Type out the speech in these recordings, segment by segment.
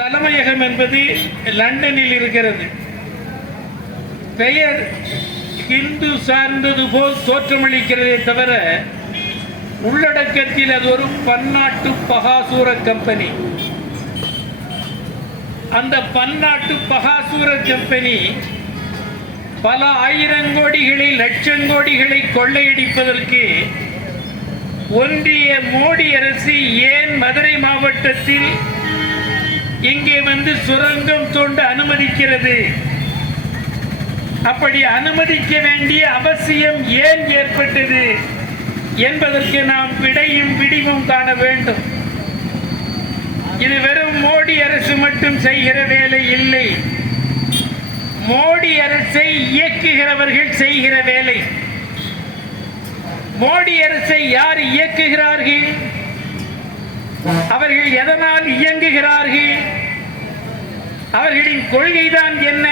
தலைமையகம் என்பது லண்டனில் இருக்கிறது. பெயர் ஹிந்து சார்ந்தது போல் தோற்றமளிக்கிறதே தவிர உள்ளடக்கத்தில் அது ஒரு பன்னாட்டு பகாசூர கம்பெனி. அந்த பன்னாட்டு பகாசூர கம்பெனி பல ஆயிரம் கோடிகளை லட்சம் கோடிகளை கொள்ளையடிப்பதற்கு ஒன்றிய மோடி அரசு ஏன் மதுரை மாவட்டத்தில் இங்கே வந்து சுரங்கம் தோண்ட அனுமதிக்கிறது. அப்படி அனுமதிக்க வேண்டிய அவசியம் ஏன் ஏற்பட்டது என்பதற்கு நாம் விடையும் விடிவும் காண வேண்டும். இது வெறும் மோடி அரசு மட்டும் செய்கிற வேலை இல்லை. மோடி அரசை இயக்குகிறவர்கள் செய்கிற வேலை. மோடி அரசை யார் இயக்குகிறார்கள்? அவர்கள் எதனால் இயங்குகிறார்கள்? அவர்களின் கொள்கைதான் என்ன?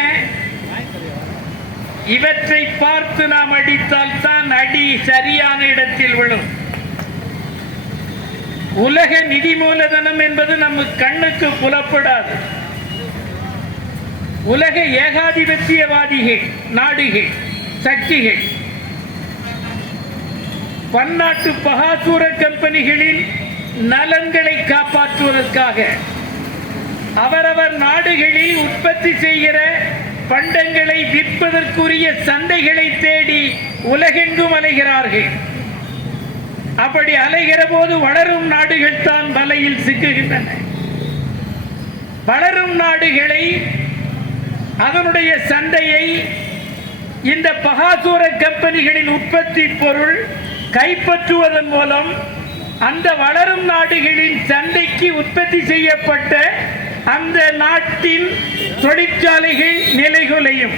இவற்றை பார்த்து நாம் அடித்தால் தான் அடி சரியான இடத்தில் விழும். உலக நிதி மூலதனம் என்பது நம்ம கண்ணுக்கு புலப்படாது. உலக ஏகாதிபத்தியவாதிகள் நாடுகள் சக்திகள். பன்னாட்டு பகாசூர கம்பெனிகளில் நலன்களை காப்பாற்றுவதற்காக அவரவர் நாடுகளில் உற்பத்தி செய்கிற பண்டங்களை விற்பதற்குரிய சந்தைகளை தேடி உலகெங்கும் அலைகிறார்கள். அப்படி அலைகிற போது வளரும் நாடுகள் தான் வலையில் சிக்குகின்றன. வளரும் நாடுகளை அதனுடைய சந்தையை இந்த பகாசூர கம்பெனிகளின் உற்பத்தி பொருள் கைப்பற்றுவதன் மூலம் அந்த வளரும் நாடுகளின் சந்தைக்கு உற்பத்தி செய்யப்பட்ட அந்த நாட்டின் தொழிற்சாலைகள் நிலைகுலையும்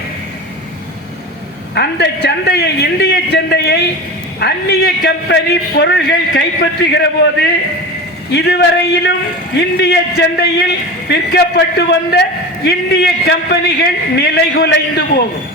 அந்த சந்தையை இந்திய சந்தையை அந்நிய கம்பெனி பொருள்கள் கைப்பற்றுகிற போது இதுவரையிலும் இந்திய சந்தையில் விற்கப்பட்டு வந்த இந்திய கம்பெனிகள் நிலைகுலைந்து போகும்.